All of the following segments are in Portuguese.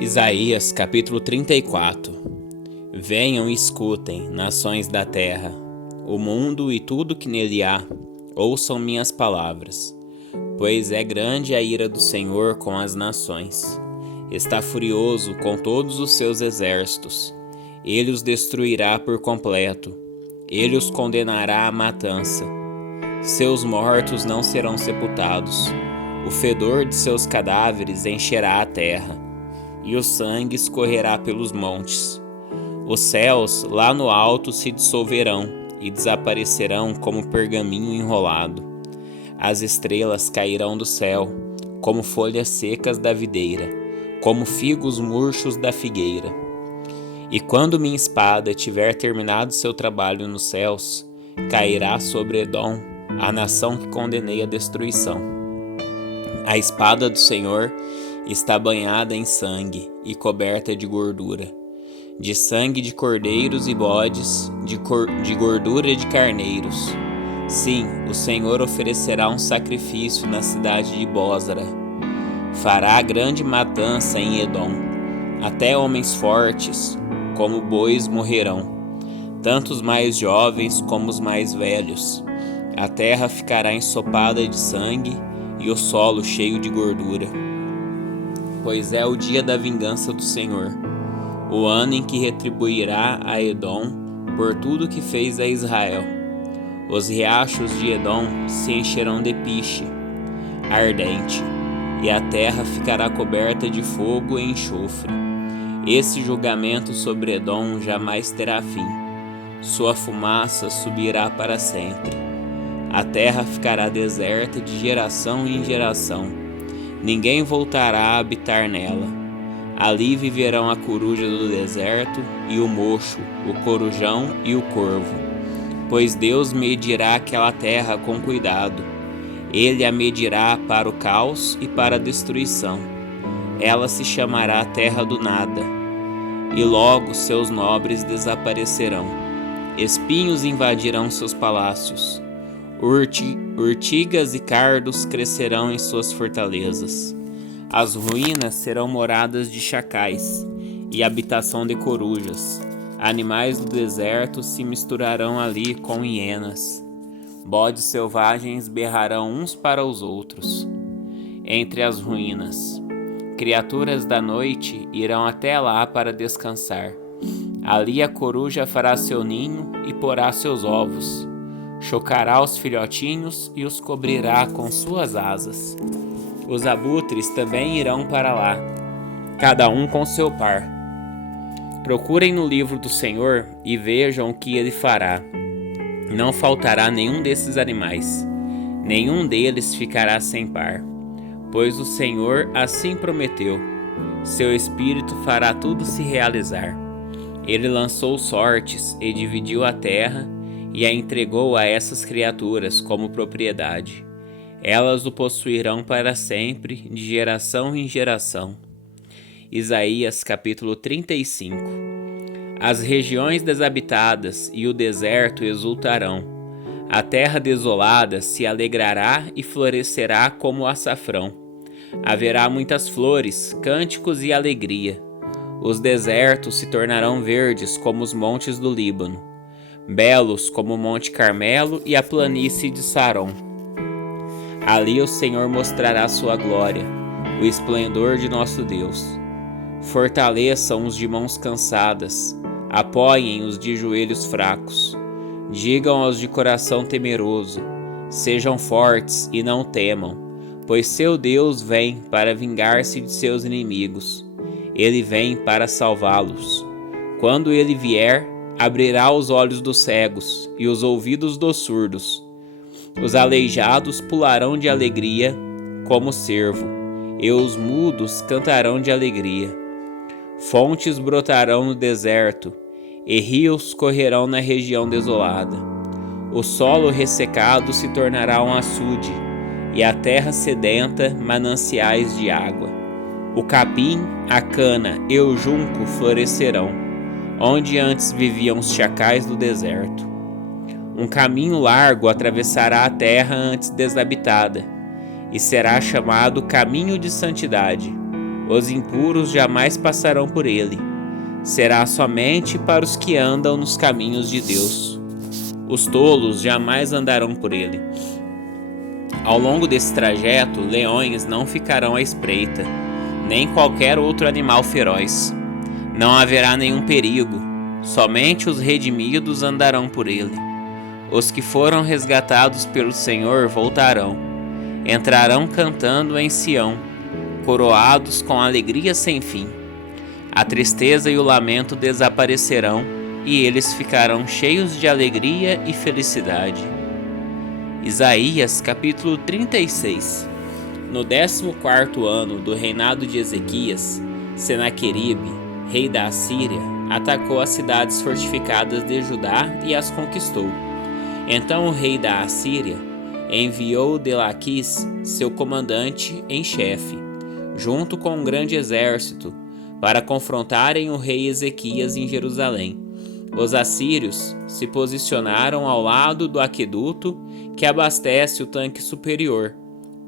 Isaías capítulo 34. Venham e escutem, nações da terra, o mundo e tudo que nele há, ouçam minhas palavras. Pois é grande a ira do Senhor com as nações. Está furioso com todos os seus exércitos. Ele os destruirá por completo. Ele os condenará à matança. Seus mortos não serão sepultados. O fedor de seus cadáveres encherá a terra, e o sangue escorrerá pelos montes. Os céus lá no alto se dissolverão e desaparecerão como pergaminho enrolado. As estrelas cairão do céu, como folhas secas da videira, como figos murchos da figueira. E quando minha espada tiver terminado seu trabalho nos céus, cairá sobre Edom, a nação que condenei à destruição. A espada do Senhor está banhada em sangue e coberta de gordura, de sangue de cordeiros e bodes, de gordura de carneiros. Sim, o Senhor oferecerá um sacrifício na cidade de Bósra. Fará grande matança em Edom. Até homens fortes, como bois, morrerão, tanto os mais jovens como os mais velhos. A terra ficará ensopada de sangue e o solo cheio de gordura. Pois é o dia da vingança do Senhor, o ano em que retribuirá a Edom por tudo que fez a Israel. Os riachos de Edom se encherão de piche ardente, e a terra ficará coberta de fogo e enxofre. Esse julgamento sobre Edom jamais terá fim. Sua fumaça subirá para sempre. A terra ficará deserta de geração em geração. Ninguém voltará a habitar nela. Ali viverão a coruja do deserto e o mocho, o corujão e o corvo. Pois Deus medirá aquela terra com cuidado. Ele a medirá para o caos e para a destruição. Ela se chamará terra do nada, e logo seus nobres desaparecerão. Espinhos invadirão seus palácios. Urtigas e cardos crescerão em suas fortalezas. As ruínas serão moradas de chacais e habitação de corujas. Animais do deserto se misturarão ali com hienas. Bodes selvagens berrarão uns para os outros. Entre as ruínas, criaturas da noite irão até lá para descansar. Ali a coruja fará seu ninho e porá seus ovos. Chocará os filhotinhos e os cobrirá com suas asas. Os abutres também irão para lá, cada um com seu par. Procurem no livro do Senhor e vejam o que ele fará. Não faltará nenhum desses animais, nenhum deles ficará sem par, pois o Senhor assim prometeu. Seu espírito fará tudo se realizar. Ele lançou sortes e dividiu a terra, e a entregou a essas criaturas como propriedade. Elas o possuirão para sempre, de geração em geração. Isaías capítulo 35. As regiões desabitadas e o deserto exultarão. A terra desolada se alegrará e florescerá como o açafrão. Haverá muitas flores, cânticos e alegria. Os desertos se tornarão verdes como os montes do Líbano, belos como o Monte Carmelo e a planície de Saron. Ali o Senhor mostrará sua glória, o esplendor de nosso Deus. Fortaleçam os de mãos cansadas, apoiem os de joelhos fracos. Digam aos de coração temeroso: sejam fortes e não temam, pois seu Deus vem para vingar-se de seus inimigos. Ele vem para salvá-los. Quando ele vier, abrirá os olhos dos cegos e os ouvidos dos surdos. Os aleijados pularão de alegria como cervo, e os mudos cantarão de alegria. Fontes brotarão no deserto, e rios correrão na região desolada. O solo ressecado se tornará um açude, e a terra sedenta mananciais de água. O capim, a cana e o junco florescerão, onde antes viviam os chacais do deserto. Um caminho largo atravessará a terra antes desabitada, e será chamado Caminho de Santidade. Os impuros jamais passarão por ele. Será somente para os que andam nos caminhos de Deus. Os tolos jamais andarão por ele. Ao longo desse trajeto, leões não ficarão à espreita, nem qualquer outro animal feroz. Não haverá nenhum perigo, somente os redimidos andarão por ele. Os que foram resgatados pelo Senhor voltarão, entrarão cantando em Sião, coroados com alegria sem fim. A tristeza e o lamento desaparecerão, e eles ficarão cheios de alegria e felicidade. Isaías capítulo 36. No 14º ano do reinado de Ezequias, Senaqueribe, rei da Assíria, atacou as cidades fortificadas de Judá e as conquistou. Então o rei da Assíria enviou Delaquis, seu comandante em chefe, junto com um grande exército, para confrontarem o rei Ezequias em Jerusalém. Os assírios se posicionaram ao lado do aqueduto que abastece o tanque superior,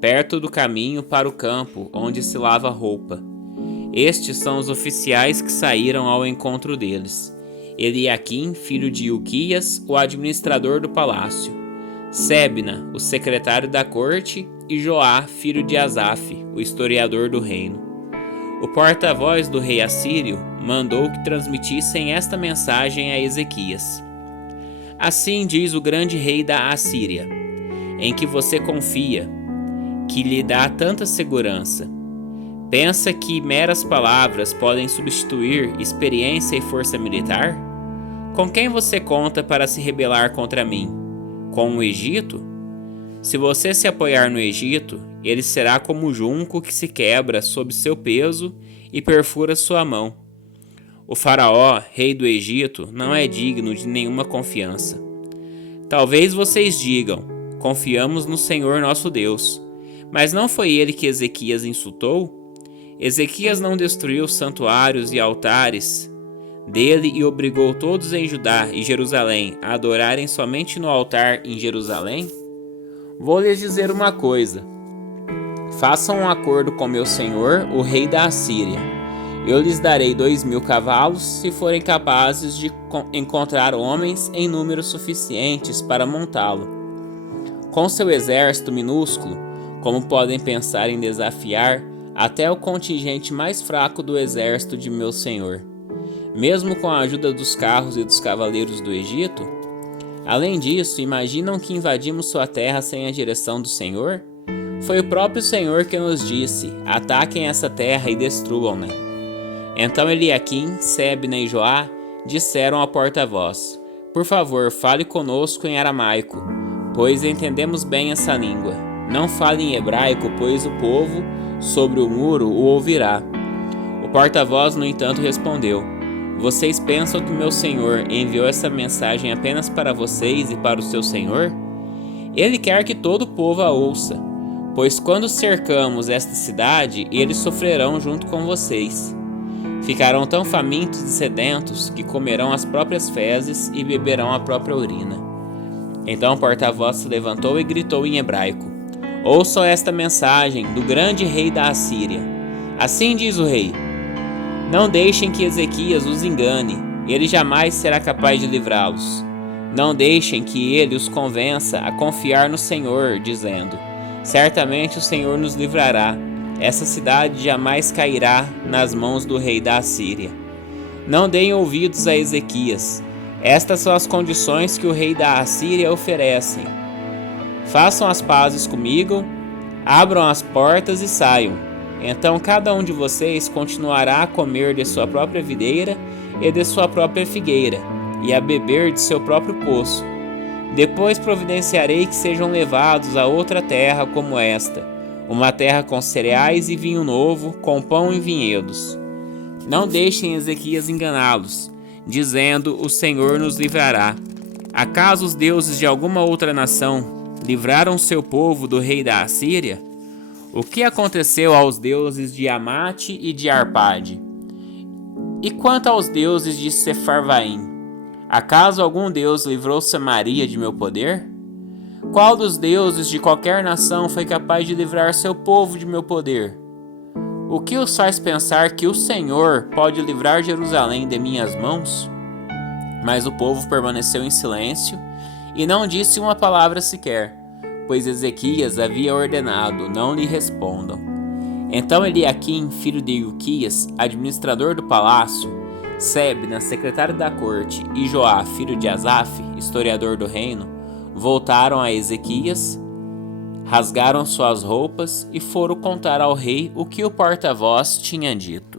perto do caminho para o campo onde se lava roupa. Estes são os oficiais que saíram ao encontro deles: Eliaquim, filho de Ilquias, o administrador do palácio; Sebna, o secretário da corte; e Joá, filho de Asaf, o historiador do reino. O porta-voz do rei assírio mandou que transmitissem esta mensagem a Ezequias: Assim diz o grande rei da Assíria, em que você confia, que lhe dá tanta segurança. Pensa que meras palavras podem substituir experiência e força militar? Com quem você conta para se rebelar contra mim? Com o Egito? Se você se apoiar no Egito, ele será como o junco que se quebra sob seu peso e perfura sua mão. O faraó, rei do Egito, não é digno de nenhuma confiança. Talvez vocês digam: confiamos no Senhor nosso Deus. Mas não foi ele que Ezequias insultou? Ezequias não destruiu santuários e altares dele e obrigou todos em Judá e Jerusalém a adorarem somente no altar em Jerusalém? Vou lhes dizer uma coisa: façam um acordo com meu senhor, o rei da Assíria. Eu lhes darei 2.000 cavalos se forem capazes de encontrar homens em número suficientes para montá-lo. Com seu exército minúsculo, como podem pensar em desafiar até o contingente mais fraco do exército de meu senhor, mesmo com a ajuda dos carros e dos cavaleiros do Egito? Além disso, imaginam que invadimos sua terra sem a direção do Senhor? Foi o próprio Senhor que nos disse: ataquem essa terra e destruam-na. Então Eliaquim, Sebna e Joá disseram ao porta-voz: por favor, fale conosco em aramaico, pois entendemos bem essa língua. Não fale em hebraico, pois o povo sobre o muro o ouvirá. O porta-voz, no entanto, respondeu: vocês pensam que meu senhor enviou essa mensagem apenas para vocês e para o seu senhor? Ele quer que todo o povo a ouça, pois quando cercamos esta cidade, eles sofrerão junto com vocês. Ficarão tão famintos e sedentos que comerão as próprias fezes e beberão a própria urina. Então o porta-voz se levantou e gritou em hebraico: ouçam esta mensagem do grande rei da Assíria. Assim diz o rei: não deixem que Ezequias os engane, ele jamais será capaz de livrá-los. Não deixem que ele os convença a confiar no Senhor, dizendo: certamente o Senhor nos livrará. Essa cidade jamais cairá nas mãos do rei da Assíria. Não deem ouvidos a Ezequias. Estas são as condições que o rei da Assíria oferece. Façam as pazes comigo, abram as portas e saiam. Então cada um de vocês continuará a comer de sua própria videira e de sua própria figueira, e a beber de seu próprio poço. Depois providenciarei que sejam levados a outra terra como esta, uma terra com cereais e vinho novo, com pão e vinhedos. Não deixem Ezequias enganá-los, dizendo: o Senhor nos livrará. Acaso os deuses de alguma outra nação livraram seu povo do rei da Assíria? O que aconteceu aos deuses de Amate e de Arpade? E quanto aos deuses de Sefarvaim? Acaso algum deus livrou Samaria de meu poder? Qual dos deuses de qualquer nação foi capaz de livrar seu povo de meu poder? O que os faz pensar que o Senhor pode livrar Jerusalém de minhas mãos? Mas o povo permaneceu em silêncio e não disse uma palavra sequer, pois Ezequias havia ordenado: não lhe respondam. Então Eliaquim, filho de Ilquias, administrador do palácio, Sebna, secretário da corte, e Joá, filho de Asaf, historiador do reino, voltaram a Ezequias, rasgaram suas roupas e foram contar ao rei o que o porta-voz tinha dito.